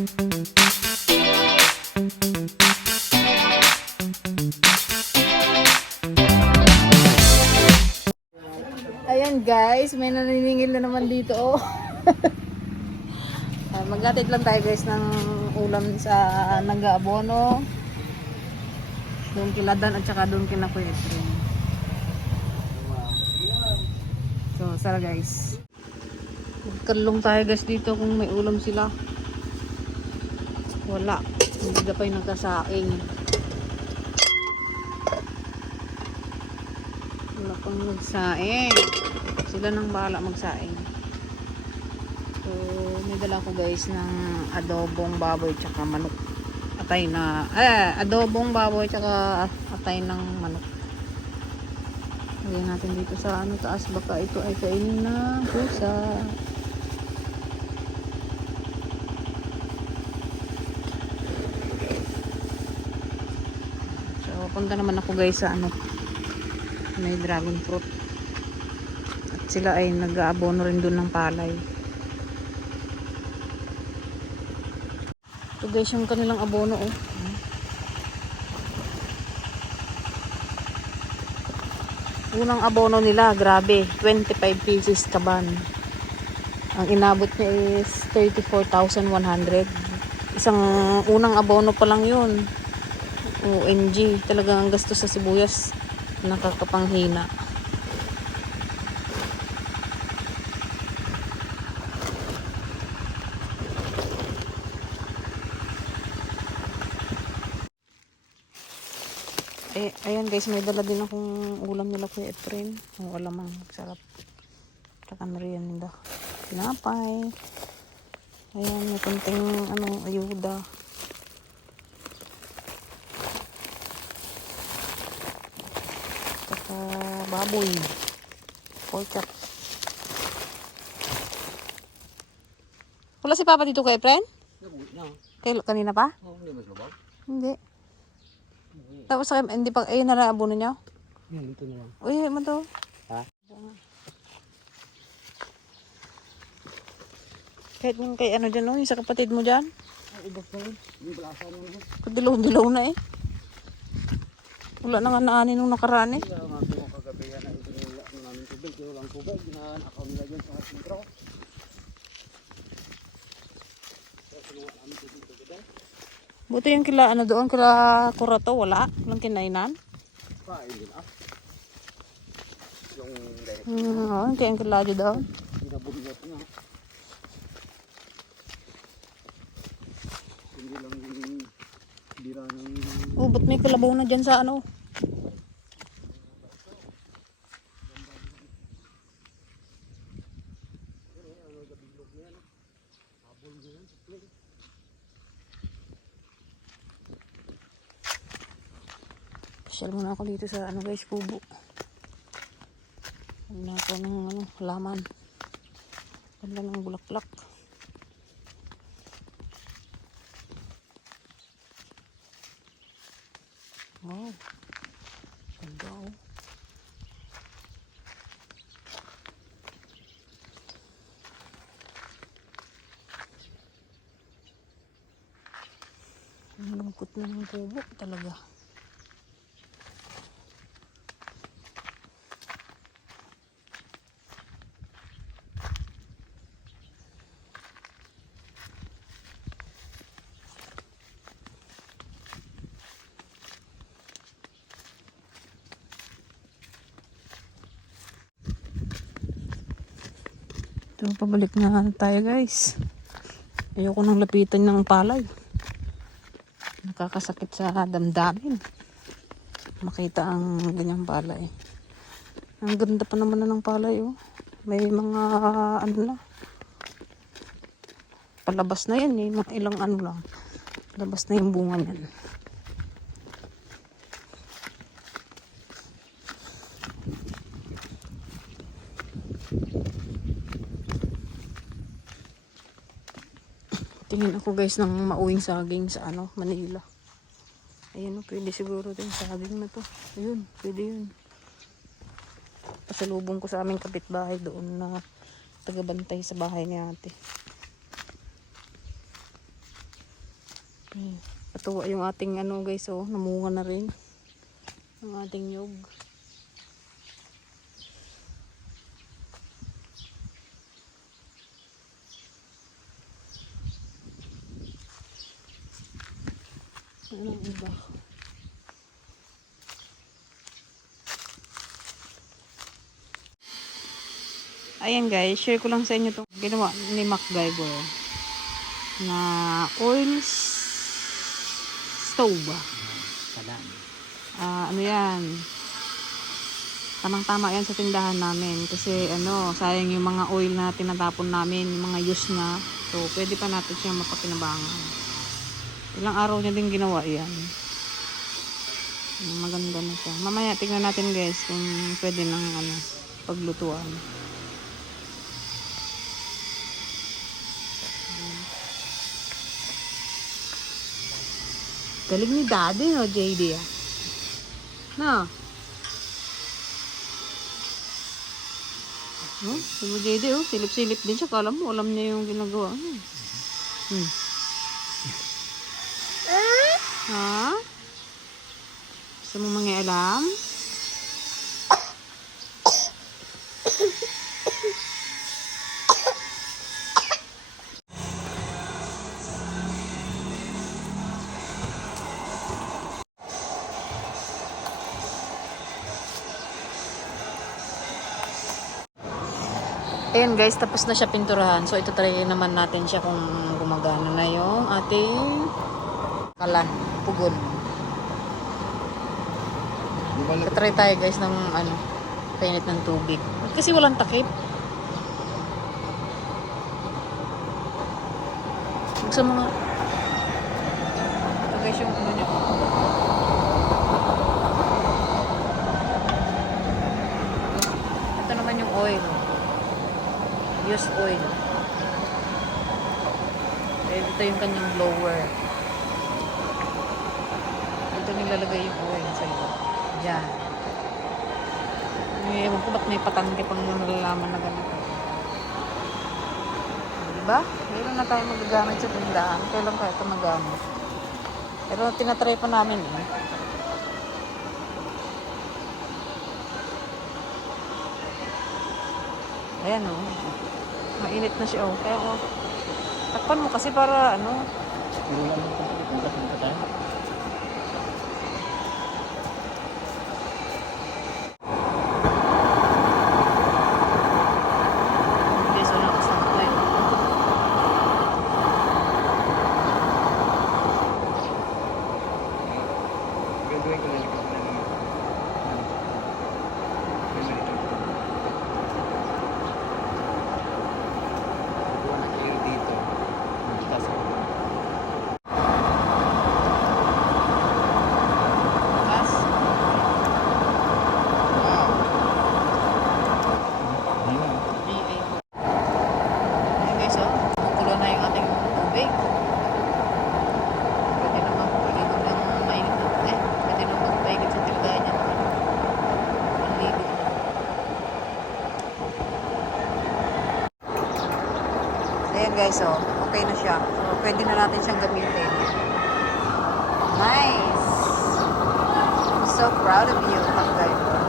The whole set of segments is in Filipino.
Ayan guys, may naniningil na naman dito oh. Maghatid lang tayo guys ng ulam sa nag-aabono. Doon kila Dan at saka doon kina Kuya Efren. So, sara guys. Magkalong tayo guys dito kung may ulam sila. Wala. Hindi ka pa yung nagkasaing. Wala pang magsaing. Sila nang bahala magsaing. So, may dala ko guys ng adobong baboy tsaka manok. Adobong baboy tsaka atay ng manok. Lagyan natin dito sa taas, baka ito ay kainin na pusa. So, punta naman ako guys sa may dragon fruit. At sila ay nag-aabono rin doon ng palay. Ito guys yung kanilang abono oh. Unang abono nila, grabe, 25 pieces kaban. Ang inabot niya is 34,100. Isang unang abono pa lang yun. OMG, talagang ang gasto sa sibuyas nakakapanghina. Ayan guys, may dala din akong ulam nila Kuya Efren. Ang alamang sarap. Tsaka merienda. Pinapay. Ayan, may konting ayuda. Tsaka baboy. Pork chop. Wala si Papa dito Kuya Efren? Kanina pa? Hindi. Tapos hindi pa naraabo na niyo? Yan, ito na lang. Uy, mo to. Ha? Kahit yung kay dyan, yung sa kapatid mo dyan. Ay, iba pa yun. Yung balasa mo na. Dilaw-dilaw na eh. Wala na nga naanin nung nakaraan eh. Kaya nga kung kagabi yan na ito nila namin tubig. Kaya walang tubig. Ginaan-akaw nila dyan sa sentro. Kaya sinuha namin tubig dyan. Buti yung kila doon, kila Kurato, wala. Walang kinainan. Kain din ah. Yung direct. Hindi yung kila dyan doon. Ginabunot na. Hindi lang yung bira ng... Ba't may kalabaw na dyan sa Pasyal muna ako dito sa guys, kubo. Ano ako ng halaman. Ganda ng bulaklak. Wow. Ganda oh. Ang lungkot na ng kubo talaga. So, pabalik na tayo guys. Ayoko nang lapitan ng palay. Nakakasakit sa damdamin. Makita ang ganyang palay. Ang ganda pa naman na ng palay oh. May mga na. Palabas na yan eh. Mga ilang lang. Labas na yung bunga niyan. Tingin ako guys ng mauwing saging sa Manila. Ayan pwede siguro din saging na to. Ayun, pwede yun. Pasalubong ko sa aming kapitbahay doon na tagabantay sa bahay ni ate. Patuwa yung ating ano guys, oh, namunga na rin. Ang ating nyug. Anong iba? Ayan guys, share ko lang sa inyo itong ginawa ni MacGyver na oil stove. Padaan. Ano yan? Tamang-tama yan sa tindahan namin kasi ano, sayang yung mga oil na tinatapon namin, yung mga use na. So, pwede pa natin siyang mapakinabangan. Ilang araw niya din ginawa yan. Maganda na siya. Mamaya tingnan natin guys kung pwede nang ano, paglutuan. Galing ni Daddy, no, JD? No? Si JD, oh, silip-silip din siya. Kala mo, alam niya yung ginagawa. Ha? Gusto mo mangialam? Ayan guys, tapos na siya pinturahan. So ito try naman natin siya kung gumagana na yung ating kalan, pugon. Try tayo guys ng ano, painit ng tubig. Kasi walang takip. Buksan mo nga. Ito guys yung ano niya. Ito naman yung oil. Used oil. Ito yung kanyang blower. Ito nilalagay yung oil sa iyo. Diyan. Ewan ko ba't may patangke pang nalalaman na ganito. Diba? Meron na tayo magagamit sa tindahan. Kailan kaya ito magamit? Pero tinatry pa namin eh. Ayan o. Mainit na siya o. Kaya o. Takpan mo kasi para ano. Okay, so nakasama ko eh. Gagawin ko na likod na naman. Gawa ng air dito. Tapos Gas. Ayan guys o. Kukulo na yung ating tubig. Pwede naman paligo ng mainit na. Pwede naman magpaigit sa tilgahan niya. Panligo. Ayan guys o. Okay na siya. So pwede na natin siyang gamitin. Nice! I'm so proud of you, MacGyver.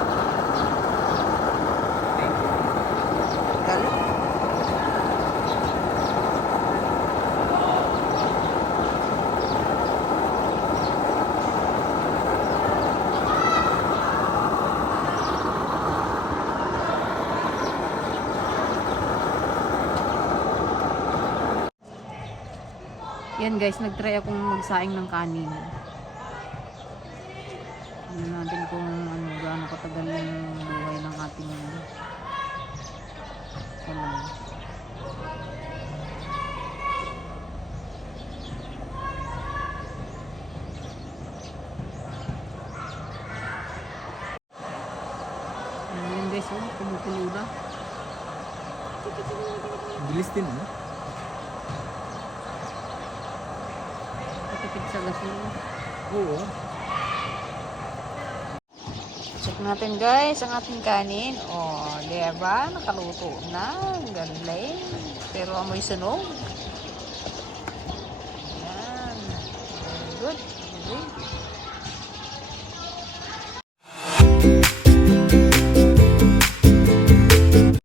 Galing. Yan guys, nagtry akong magsaing ng kanin. Tingnan natin kung ano, gaano katagal yung buhay ng ating kalan. Yan guys, oh, kumukulo na. bilis din, no? Matipid sa gasolina. Oo. Check natin guys ang ating kanin. O, diba? Nakaluto na. Galing. Pero amoy sunog.